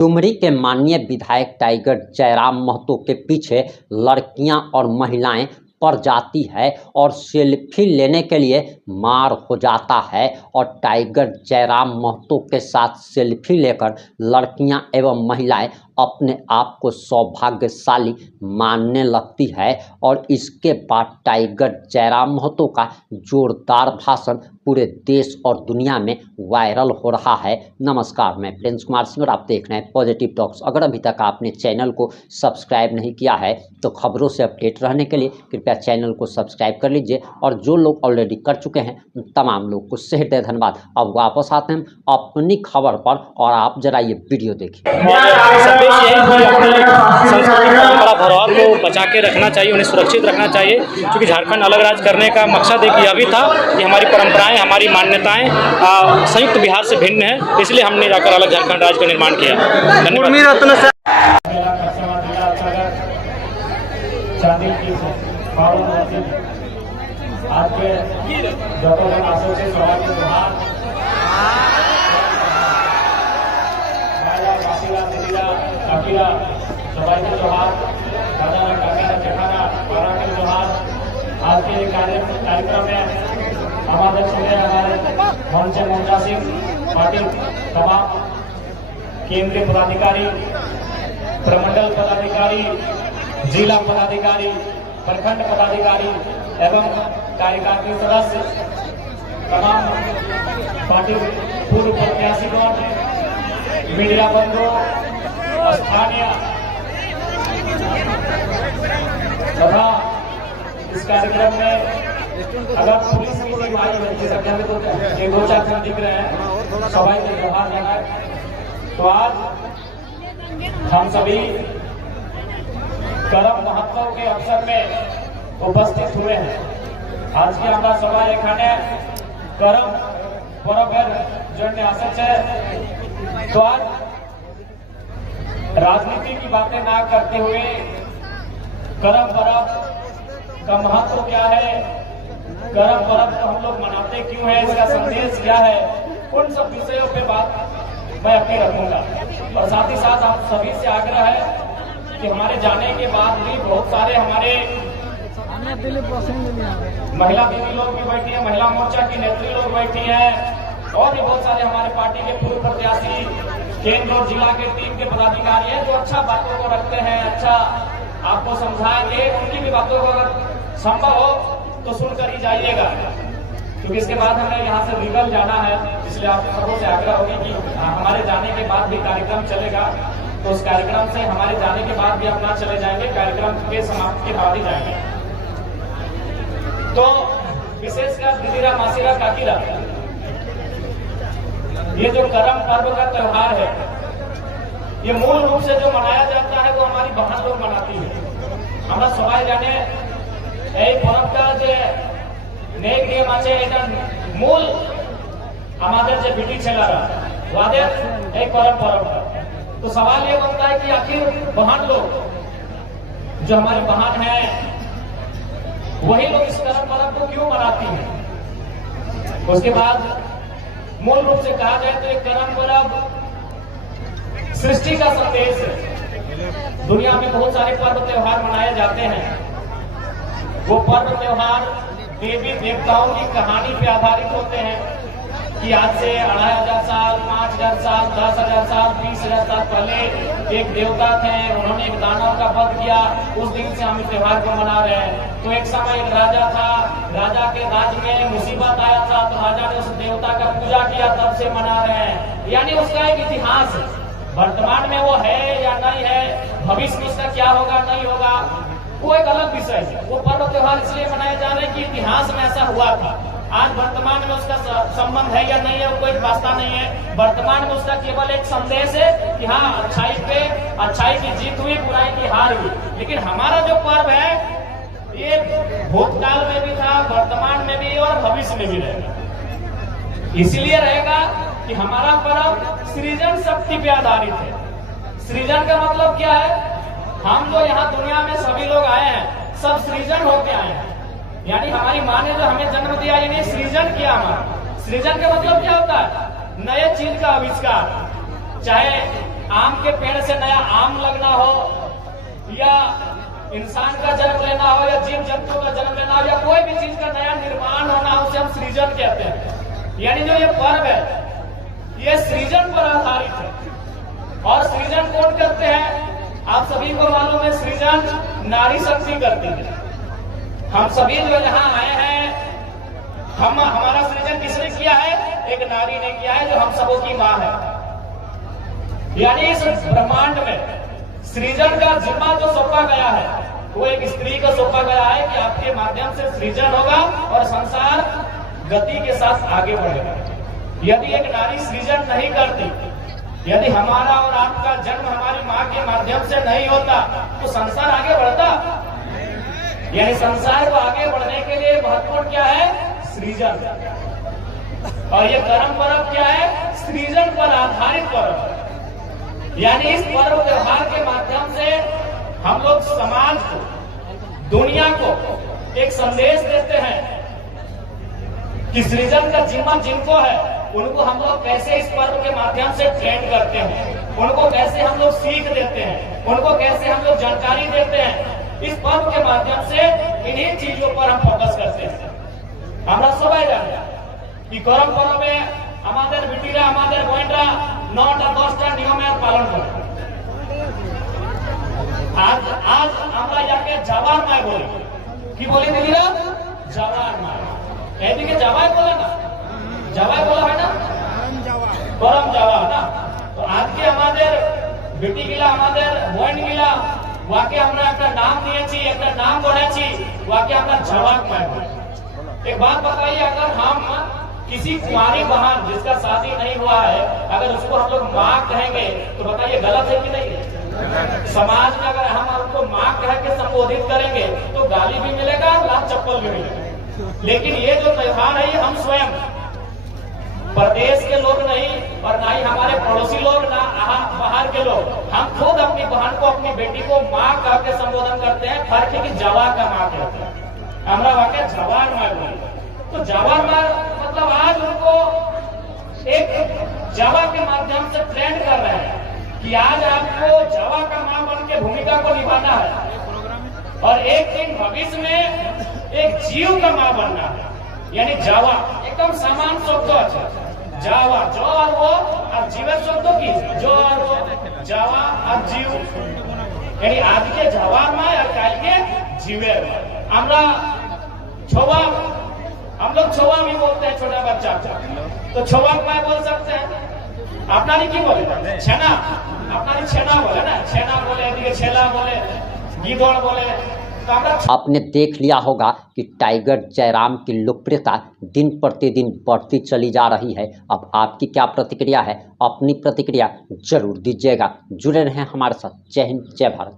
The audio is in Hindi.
डुमरी के माननीय विधायक टाइगर जयराम महतो के पीछे लड़कियां और महिलाएं पड़ जाती है और सेल्फी लेने के लिए मार हो जाता है और टाइगर जयराम महतो के साथ सेल्फी लेकर लड़कियां एवं महिलाएं अपने आप को सौभाग्यशाली मानने लगती है और इसके बाद टाइगर जयराम महतो का जोरदार भाषण पूरे देश और दुनिया में वायरल हो रहा है। नमस्कार, मैं प्रिंस कुमार सिंह और आप देख रहे हैं पॉजिटिव टॉक्स। अगर अभी तक आपने चैनल को सब्सक्राइब नहीं किया है तो खबरों से अपडेट रहने के लिए कृपया चैनल को सब्सक्राइब कर लीजिए और जो लोग ऑलरेडी कर चुके हैं उन तमाम लोग को सेहते धन्यवाद। अब वापस आते हैं अपनी खबर पर और आप जरा ये वीडियो देखिए। संस्कृति परंपरा धरोहर को बचा के रखना चाहिए, उन्हें सुरक्षित रखना चाहिए, क्योंकि झारखंड अलग राज्य करने का मकसद एक यह भी था कि हमारी परंपराएं, हमारी मान्यताएं संयुक्त बिहार से भिन्न है, इसलिए हमने जाकर अलग झारखंड राज्य का निर्माण किया। धन्यवाद। आज के कार्यक्रम में हमारे मोर्चा सिंह पाटिल, तमाम केंद्रीय पदाधिकारी, प्रमंडल पदाधिकारी, जिला पदाधिकारी, प्रखंड पदाधिकारी एवं कार्यकारिणी सदस्य, तमाम पार्टी पूर्व प्रत्याशीगण, मीडिया बंधु, स्थानीय तथा इस कार्यक्रम में अगर पुलिस की सिपाही बनती संख्या में तो एक दो चार जन दिख रहे हैं, सभी को जोहार लगाए। तो आज हम सभी करम महोत्सव के अवसर में उपस्थित हुए हैं। आज की हमारा सभा एखाने करम पर्व जन्य आशा है। तो आज राजनीति की बातें ना करते हुए करम पर्व का महत्व क्या है, करम पर्व को हम लोग मनाते क्यों है, इसका संदेश क्या है, उन सब विषयों पे बात मैं अपनी रखूंगा। और साथ ही साथ आप सभी से आग्रह है कि हमारे जाने के बाद भी बहुत सारे हमारे महिला दीदी लोग भी बैठी है, महिला मोर्चा की नेत्री लोग बैठी है और भी बहुत सारे हमारे पार्टी के पूर्व प्रत्याशी, केंद्र और जिला के टीम के पदाधिकारी हैं जो अच्छा बातों को रखते हैं, अच्छा आपको समझाएंगे। उनकी भी बातों को अगर संभव हो तो सुनकर ही जाइएगा, क्योंकि इसके बाद हमें यहाँ से निकल जाना है। इसलिए आप सबों से आग्रह होगी कि हमारे जाने के बाद भी कार्यक्रम चलेगा, तो उस कार्यक्रम से हमारे जाने के बाद भी आप ना चले जाएंगे, कार्यक्रम के समाप्ति के बाद ही जाएंगे। तो विशेषकर दीदीरा, मासीरा, काकीरा, ये जो करम पर्व का त्योहार है, ये मूल रूप से जो मनाया जाता है वो हमारी बहन लोग मनाती है। हमारा सबाई जाने पर्व का जो नेक नियम আছে এটা মূল हमारे जो बिटी छेलारा वादे एक परंपरा। तो सवाल ये बनता है कि आखिर बहन लोग जो हमारे बहन हैं वही लोग इस करम पर्व को क्यों मनाती हैं। उसके बाद मूल रूप से कहा जाए तो एक करम पर्व सृष्टि का संदेश है। दुनिया में बहुत सारे पर्व त्योहार मनाए जाते हैं, वो पर्व त्योहार देवी देवताओं की कहानी पे आधारित होते हैं कि आज से 2500 साल, 5000 साल, 10,000 साल, 20,000 साल पहले एक देवता थे, उन्होंने एक दानव का वध किया, उस दिन से हम इस त्योहार को मना रहे हैं। तो एक समय एक राजा था, राजा के राज्य में मुसीबत आया था, तो राजा ने उस देवता का पूजा किया, तब से मना रहे हैं। यानी उसका एक इतिहास है, वर्तमान में वो है या नहीं है, भविष्य में उसका क्या होगा नहीं होगा, वो एक अलग विषय है। वो पर्व त्योहार इसलिए मनाए जा रहे हैं कि इतिहास में ऐसा हुआ था। आज वर्तमान में उसका संबंध है या नहीं है, कोई वास्ता नहीं है। वर्तमान में उसका केवल एक संदेश है कि हाँ, अच्छाई पे अच्छाई की जीत हुई, बुराई की हार हुई। लेकिन हमारा जो पर्व है ये भूतकाल में भी था, वर्तमान में भी और भविष्य में भी रहेगा। इसलिए रहेगा कि हमारा पर्व सृजन शक्ति पे आधारित है। सृजन का मतलब क्या है, हम जो यहाँ दुनिया में सभी लोग आए हैं सब सृजन होके आए हैं। यानी हमारी माँ ने जो हमें जन्म दिया, यानी सृजन किया हमारा। सृजन का मतलब क्या होता है? नए चीज का आविष्कार। चाहे आम के पेड़ से नया आम लगना हो, या इंसान का जन्म लेना हो, या जीव जंतु का जन्म लेना हो, या कोई भी चीज का नया निर्माण होना हो, उसे हम सृजन कहते हैं। यानी जो ये पर्व है ये सृजन पर आधारित है। और सृजन कौन करते हैं? आप सभी को मालूम है, सृजन नारी शक्ति करती है। हम सभी जो यहाँ आए हैं, हमारा सृजन किसने किया है? एक नारी ने किया है, जो हम सबों की माँ है। यानी इस ब्रह्मांड में सृजन का जिम्मा जो सौंपा गया है वो एक स्त्री को सौंपा गया है कि आपके माध्यम से सृजन होगा और संसार गति के साथ आगे बढ़ेगा। यदि एक नारी सृजन नहीं करती, यदि हमारा और आपका जन्म हमारी माँ के माध्यम से नहीं होता, तो संसार आगे बढ़ता? यानी संसार को आगे बढ़ने के लिए महत्वपूर्ण क्या है? सृजन। और ये कर्म पर्व क्या है? सृजन पर आधारित पर्व। यानी इस पर्व त्योहार के माध्यम से हम लोग समाज को, दुनिया को एक संदेश देते हैं कि सृजन का जिम्मा जिनको है उनको हम लोग कैसे इस पर्व के माध्यम से ट्रेन करते हैं, उनको कैसे हम लोग सीख देते हैं, उनको कैसे हम लोग जानकारी देते हैं। इस पर्व के माध्यम से इन्हीं चीजों पर हम फोकस करते हैं। আমরা সবাই জানি কি গরম গরমে আমাদের বিটিরা, আমাদের বোনরা 9টা 10টা নিয়মের পালন করে। আজ আমরা যাকে জাওয়ার মায় বলি, কি বলি দিদিরা? জাওয়ার মায়। এদিকে জাওয়াই বলে না, জাওয়াই বলা হয় না, গরম জাওয়া না। তো আজকে আমাদের বেটিগুলা, আমাদের বোনগুলা, ওয়াকে আমরা একটা নাম দিয়েছি, একটা নাম বলেছি, ওয়াকে আমরা জাওয়ার মায় বলি। एक बात बताइए, अगर हम किसी कुंवारी बहन जिसका शादी नहीं हुआ है, अगर उसको हम लोग माँ कहेंगे तो बताइए गलत है कि नहीं है? समाज में अगर हम उनको माँ कह के संबोधित करेंगे तो गाली भी मिलेगा, लात चप्पल भी मिलेगा। लेकिन ये जो त्योहार है ये हम स्वयं, प्रदेश के लोग नहीं और ना ही हमारे पड़ोसी लोग, ना बाहर के लोग, हम खुद अपनी बहन को, अपनी बेटी को माँ कह के संबोधन करते हैं। फर्क है कि जवा का माँ कहते हैं, हमरा वाक्य जवान मार बोली। तो जवान मार मतलब आज उनको एक जवा के माध्यम से ट्रेंड कर रहे हैं कि आज आपको जवा का मां बन के भूमिका को निभाना है और एक दिन भविष्य में एक जीव का मां बनना है। यानी जावा एकदम समान शब्द আছে, जावा जो और वो और जीवन शब्द की जो और वो, जावा और जीव। यानी आज के जवान मां और कल के जीवेर। আমরা छोवा, हम लोग छोवा भी बोलते हैं छोटा बच्चा, तो छोवा को मैं बोल सकते हैं। अपना की बोले छेना, अपना छेना बोले ना, छेना बोले, छेला बोले, गिदोड़ बोले। आपने देख लिया होगा कि टाइगर जयराम की लोकप्रियता दिन प्रतिदिन बढ़ती चली जा रही है। अब आपकी क्या प्रतिक्रिया है? अपनी प्रतिक्रिया जरूर दीजिएगा। जुड़े रहें हमारे साथ। जय हिंद, जय भारत।